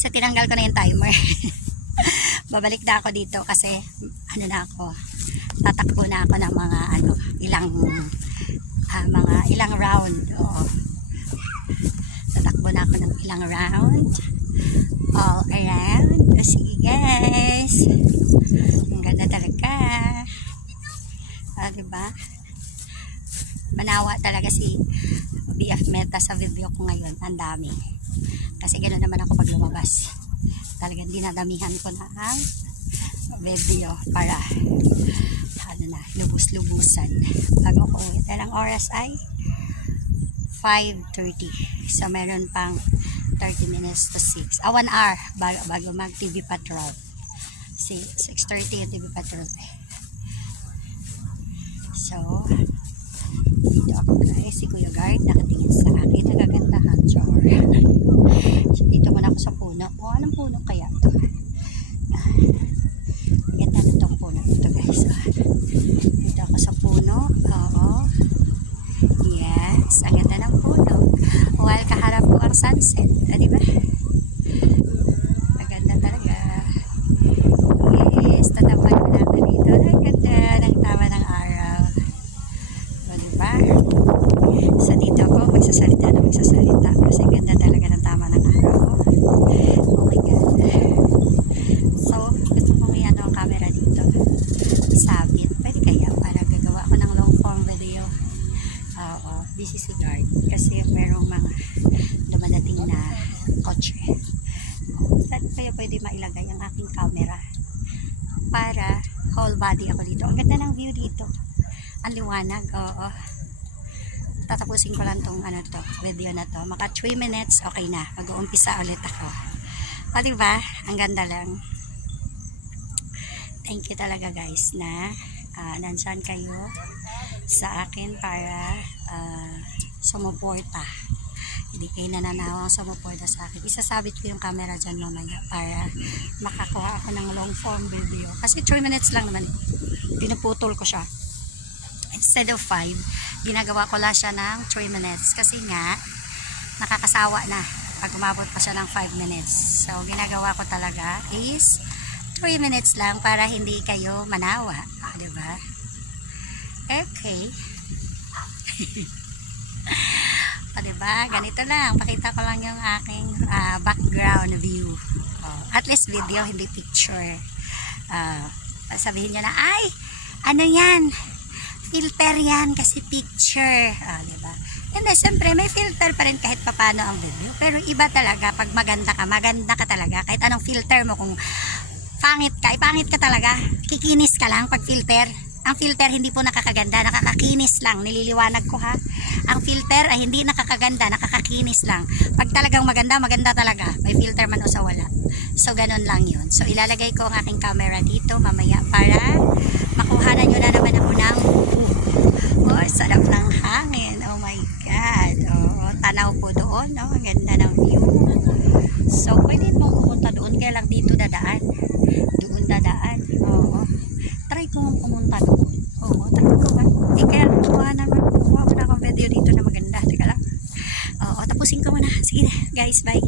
So tinanggal ko na yung timer. Babalik na ako dito kasi ano na ako, tatakbo na ako ng mga ilang round. Oo. Tatakbo na ako ng ilang round all around. O, sige guys, ang ganda talaga. Diba? Manawa talaga si BF Meta sa video ko ngayon. Ang dami. Kasi gano'n naman ako pag lumabas. Talagang dinadamihan ko na ang video para lubus-lubusan. Bago ko uwi. Ilang oras ay 5:30. So meron pang 30 minutes to 6. 1 hour bago mag TV Patrol. 6:30 yung TV Patrol. So dito ako guys, si Kuya Guard nakatingin sa akin, nagagandahan. So dito muna ako sa puno. Anong puno kaya ito? Ganda na itong puno ito guys. Dito ako sa puno. Oo. Yes, ang ganda ng puno. While kaharap ko ang sunset. Diba? Ang ganda talaga. Yes, tatapan mo natin dito. Ang ganda ng tama ng araw. Diba? So dito ako magsasalita kasi ganda talaga ng tama ng araw. Oh my God. So gusto kong i-ano ang camera dito. Sabit. Pwede kaya para gagawa ko ng long form video. Oo. This is a guard. Kasi merong mga dumadating na kotse. Saan kaya pwede mailagay ang aking camera para whole body ako dito. Ang ganda ng view dito. Ang liwanag. Oo. Tatapusin ko lang tong video na to. Maka 3 minutes, okay na. Mag-uumpisa ulit ako. O diba? Ang ganda lang. Thank you talaga guys na nandyan kayo sa akin para sumuporta. Hindi kayo nananawang sumuporta sa akin. Isasabit ko yung camera dyan mamaya para makakuha ako ng long form video. Kasi 3 minutes lang naman. Pinuputol ko siya. Instead of 5, ginagawa ko lang siya ng 3 minutes. Kasi nga, nakakasawa na pag umabot pa siya ng 5 minutes. So, ginagawa ko talaga is 3 minutes lang para hindi kayo manawa. Diba? Okay. Diba? Ganito lang. Pakita ko lang yung aking background view. At least video, hindi picture. Sabihin nyo na, ay, ano yan? Filter yan kasi picture. Diba? Hindi, siyempre may filter pa rin kahit papano ang video. Pero iba talaga pag maganda ka talaga. Kahit anong filter mo, kung pangit ka talaga. Kikinis ka lang pag filter. Ang filter hindi po nakakaganda, nakakakinis lang. Nililiwanag ko ha. Ang filter ay hindi nakakaganda, nakakakinis lang. Pag talagang maganda, maganda talaga. May filter man o sa wala. So, ganun lang yun. So, ilalagay ko ang aking camera dito mamaya para makuhanan nyo na naman ako ng sarap ng hangin. Oh my God. Tanaw po doon. Ang ganda ng view. So, pwede mong pumunta doon. Kaya lang dito dadaan. Doon dadaan. Try ko mong pumunta doon. Try ko ba? Kaya kuha mo na akong video dito na maganda. Teka lang. Tapusin ko muna. Sige na guys, bye.